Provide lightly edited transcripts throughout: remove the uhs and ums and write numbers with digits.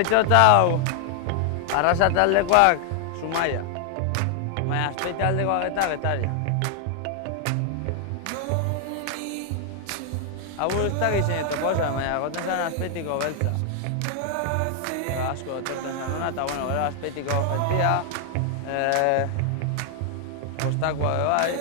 itxota hau Arrasa taldekoak Zumaia. Baina Azpeiti aldekoak eta Getaria. Hau guztak izan toposa, baina goten zen Azpeitiko beltza. Asko etorten zen duna, eta bueno, gero Azpeitiko jentia. Gustakoa be bai.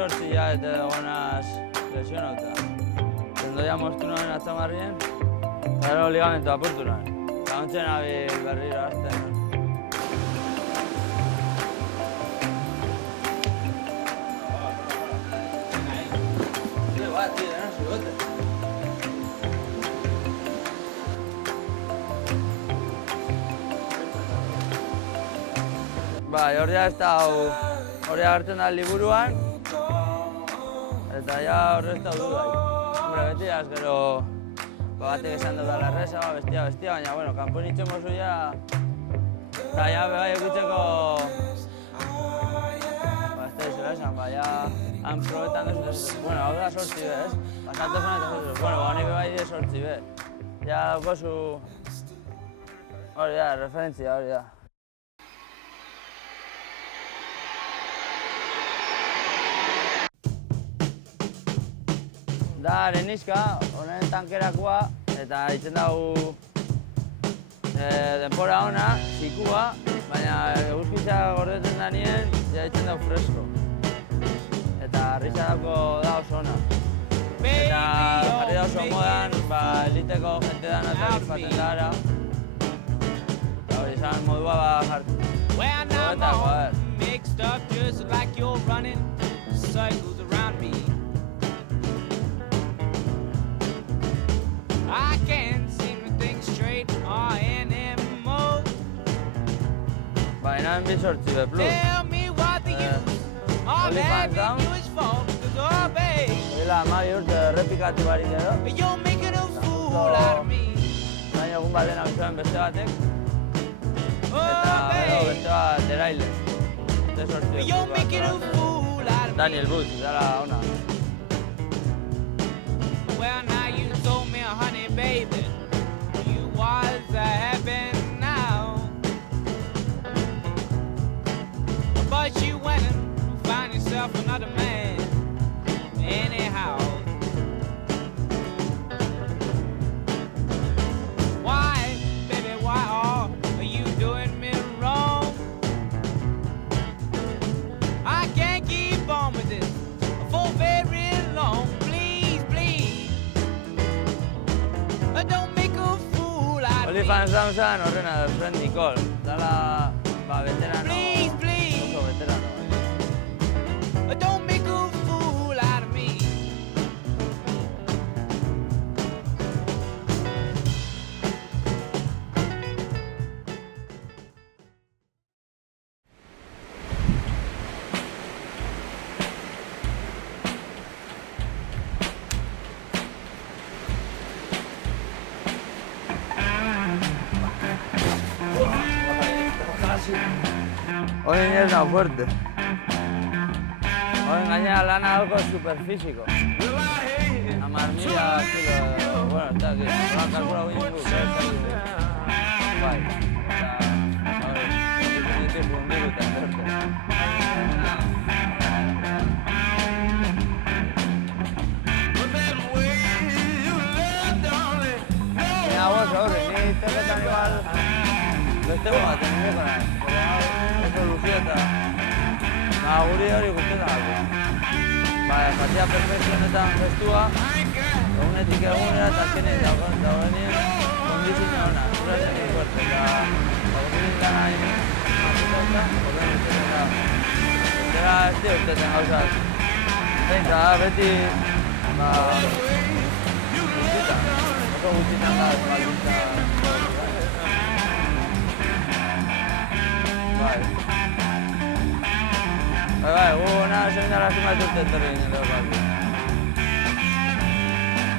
Sortzi hilabete dagoenaz lesionauta. Tendoia moztu nuen atzamarrien, gero ligamentoa apurtu nuen. Eta ontzen nabil berriro hasten. Bai, hori ez da hori agertzen da liburuan, eta ja horrez da dudaik. Hombre, beti az gero batek esan dut dala erreza, bestia, baina, bueno, kanpun itxen mozu ja, eta ja bebai ekitzeko, ez da izela esan, ja, han probetan duz, bueno, hau da sortzi be, ez? Bastante zonak ez duz, bueno, honi bebai dire sortzi be. Ja daukozu, hori da, referentzia, hori da. Da Areniska, honen tankerakoa, eta ditzen dugu denbora ona, zikua, baina eguzkitza gordetzen da nien, ja ditzen dugu fresko. Eta risa dako da oso ona. Eta jarri da oso modan, eliteko jente dana eta bizpaten gara. Eta hori izan modua jartu. Goetako, I can't seem to think straight or anymore. Baina enbi sortzi be, plus. Tell me what the use of having you is for, cause oh babe, Hila, amabi urte errepikatu barik edo. you're making a fool out of me. Baina egun bat denak zuen beste batek. Oh Eta gero babe, beste bat eraile. you're making a fool out of me. Daniel Booth, dara ona. Well now you told me, honey baby, you was happy now. But you went and found yourself another man anyhow. Why, baby, why are you doing me wrong? I can't keep on with this for very long. Please, please, don't make a fool out of me. OnlyFans dauzan horrena da, friend Nicole. Dala, veterano. Please, please, Oso veterano. don't make a fool out of me. Hoy ez da fuerte. Hoy gainera lana dauko superfísico. 10.000 kilo, bueno, eta aquí, kalkula guin gu, bai. Eta, hori, fundiru eta hori, ni teketan igual beste baten nire oso luzia eta guri hori guztetan alko. Jatia perfekzionetan gestua, egunetik egunera eta azkenean dagoenien kondizio hona, zurazen ikuerte eta guztetan gana azutauta, horren urtetan da. Zera ez di urtetan gauzat. Zeintza, beti guztitan, oso guztitan da baldintza. Bai, guna seminara estimatu urte etorri ginen dugu bat.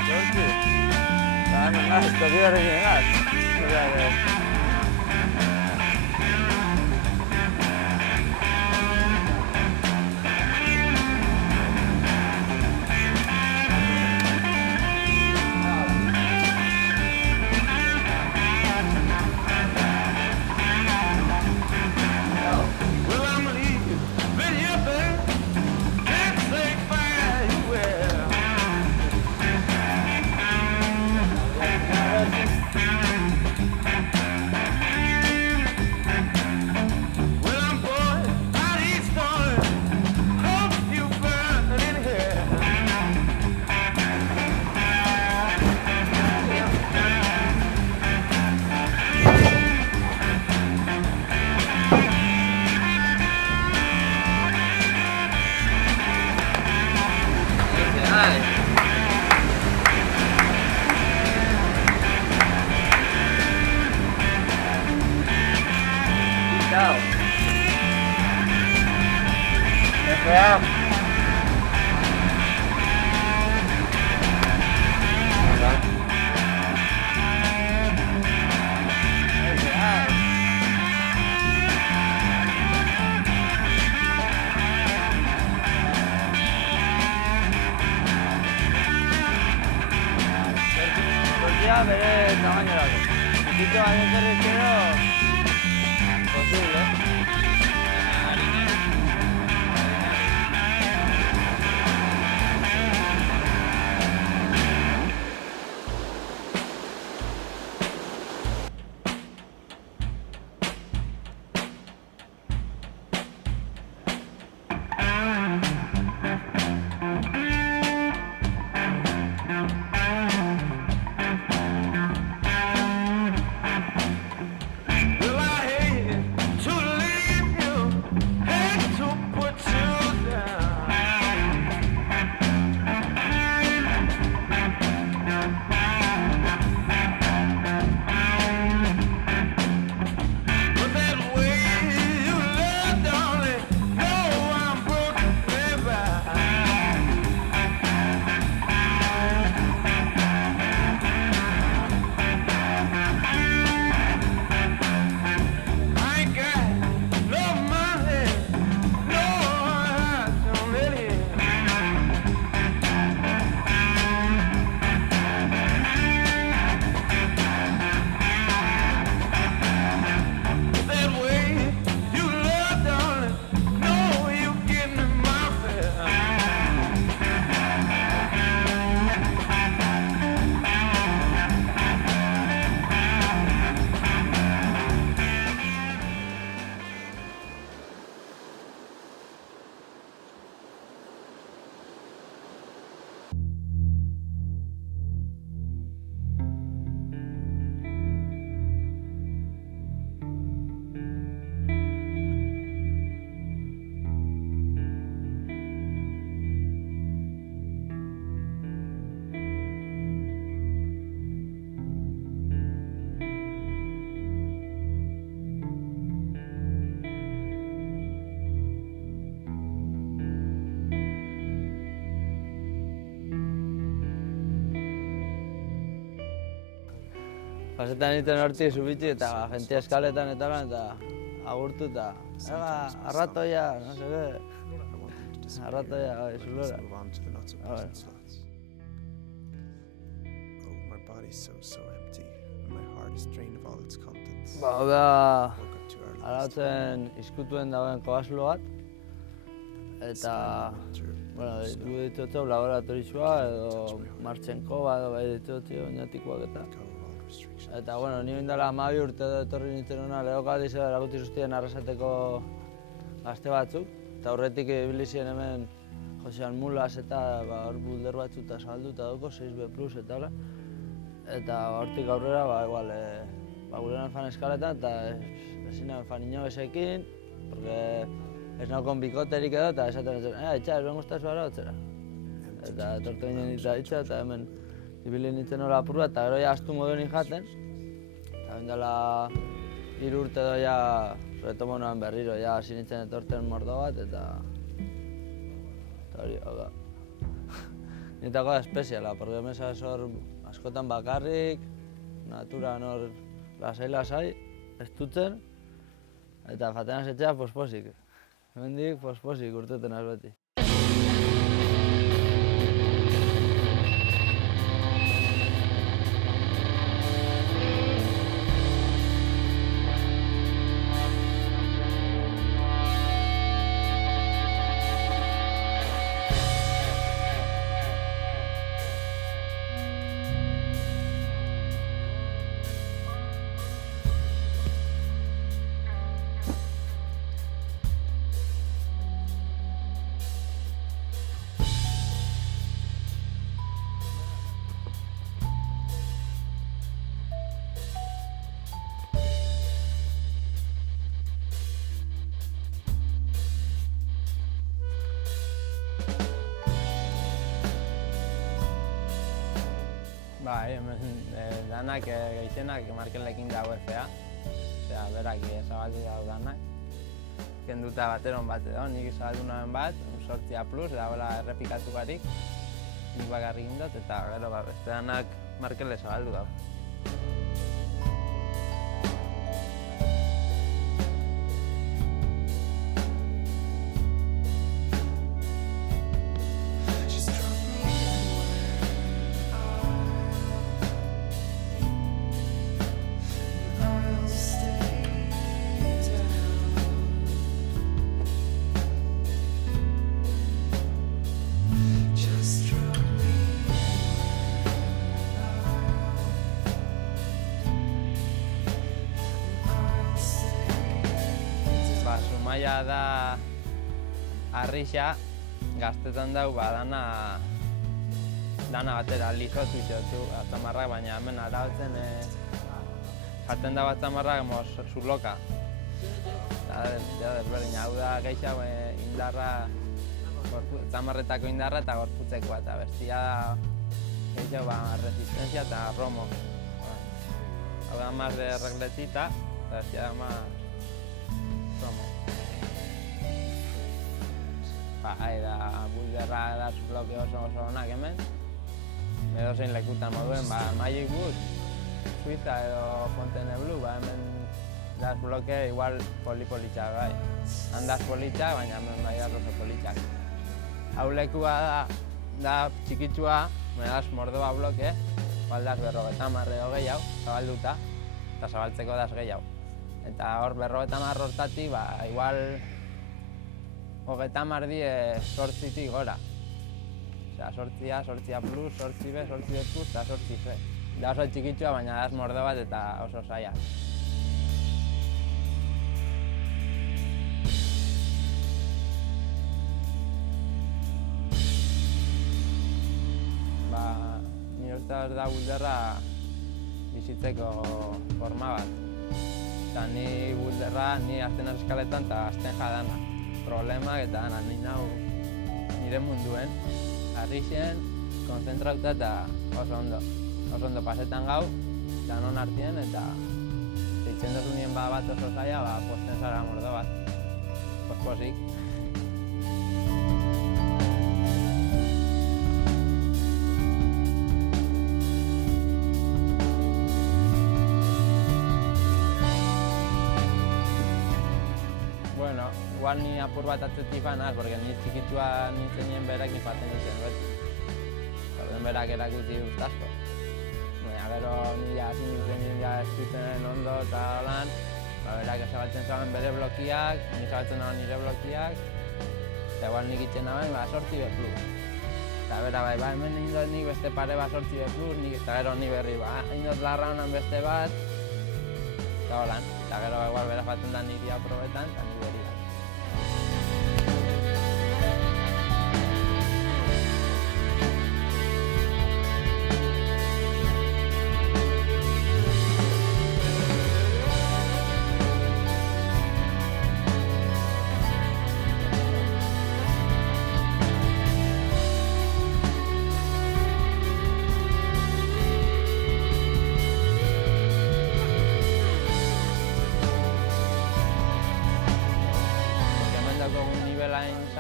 Zortzi? Hemen gaz, toki horrekin gaz. Chao. Esperamos. Bere tamainarako. Bizitza baino zerrezkero posible. Pasetan egiten hortik subitzi eta jentia eskaletan eta lan eta agurtu eta arratoia, no se ve. Arratoia, zulora. Hau da, arautzen izkutuen dagoen kobaslo bat. Eta, gu dituteu laboratorizua edo Martxenko bat edo bai ditutio oinatikoak eta. Eta, bueno, ni indala 12 urte etorri nintzen hona, lehoko aldiz erakutsi zuztien Arrasateko gazte batzuk. Eta horretik ibili ziren hemen Josean Mulas eta hor bulder batzu eta zabalduta dauko, 6B plus eta hola. Eta hortik aurrera, igual, gure fan eskaletan eta ezin nahi fan inogezekin, porque ez naukon bikoterik edo eta esaten zen, itxa, ez bengo estaz bara hotzera. Eta etortu ginen eta itxa eta hemen ibili nintzen hola apur bat, eta gero ja astu moduen jaten. Eta bindala 3 urte edo ja retomo noan berriro, ja hasi nintzen etortzen mordo bat eta hori, hau da. Nitako da espeziala, porque mesa hor askotan bakarrik, naturan hor lasai, ez dutzen, eta jatenaz etxea pospozik. Hemendik pospozik urteten az beti. Bai, hemen danak gehienak Markelekin dago FA. Osea, berak zabaldu dago danak. Kenduta bateron bat edo, nik zabaldu nahen bat, 8 plus, dagoela errepikatu barik. Nik bakarrik indot, eta gero beste danak Markele zabaldu dago. Zumaia da Arrixa, gaztetan dau dana batera lizotu izotu atzamarrak, baina hemen arautzen jaten da atzamarrak zuloka. Desberdin, hau da gehiago indarra, atzamarretako indarra eta gorputzekoa, eta bestia da gehiago resistenzia eta romo. Hau da más de regletita, eta bestia da más romo. Da bulderra da zubloke oso onak hemen. Edozein lekutan moduen, Magic Wood, Suiza edo Fontainebleau, hemen da zubloke igual poli-politxak bai. Handaz politxak, baina hemen bai da oso politxak. Hau lekua da txikitsua, medaz mordoa bloke, baldaz 50 edo gehiago, zabalduta, eta zabaltzeko daz gehiago. Eta hor 50 hortatik, igual 30 die 8tik gora. Osea, 8 plus, 8B, 8B plus eta 8C. Da oso txikitsua, baina da mordo bat eta oso zaila. Nire ustez da bulderra bizitzeko forma bat. Eta ni bulderra, ni azten eskaletan eta azten jadana. Problemak eta ni nau nire munduen. Arrixen, konzentrauta eta oso ondo pasetan gau, danon artien eta zeitzen dozu nien bat oso zaila, posten zara mordo bat. Pospozik. Bueno, igual ni apur bat atzetik banaz, porque ni txikitua nintzen nien berak nipatzen nintzen beti. Orden berak erakutsi dut asko. Baina gero ni hasi nintzen nien eskutzen ondo eta lan, berak zabaltzen zaben bere blokiak, ni zabaltzen nagoen nire blokiak, eta igual nik itxen nagoen 8B plus. Eta bera bai, hemen indot nik beste pare bat 8 plus, eta gero nik berri, indot larraunan beste bat, eta holan. Eta gero igual bera jaten da niri aprobetan, eta nik berri bat.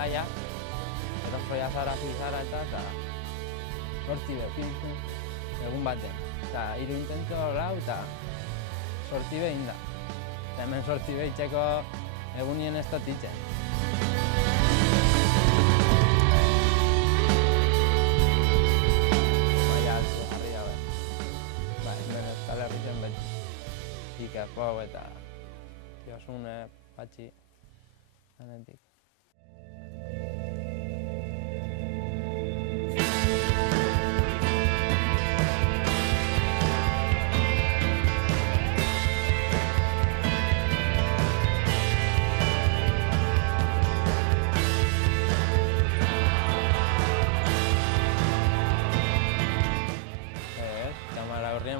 Zaila, eta zoia zara, eta sortzi pintu egun baten. Eta 3 intento lau eta sortzi behin da. Eta hemen sortzi behitzeko egunien ez dut itzen. Maia altu jarri dabe. Hemen Euskal Herritzen beti. Iker Pau eta Josune, Patxi, denetik.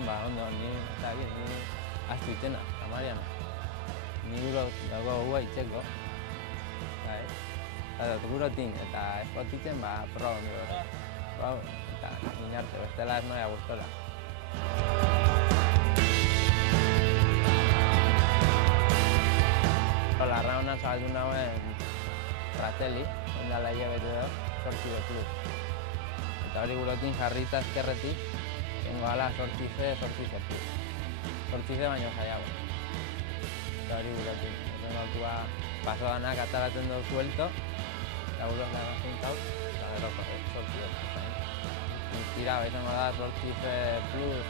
Ondo, ni astu itena, Mariana. Ni guro dago gua itzeko. Eta gurotin eta espotitzen proba ondo. Eta inarte, bestela ez noia gustora. Larra honan zabaldu nagoen Fratelli, ondala hilabete da, 8 plus. Eta hori gurotin jarrita ezkerretik, tengo ala 8C, 8C plus. 8C baino zaiago. Eta hori gurotin. Tengo pasodanak ataratzen dut suelto, eta guroz laga zuntau, eta gero 8C plus. Tira, izango da 8C plus,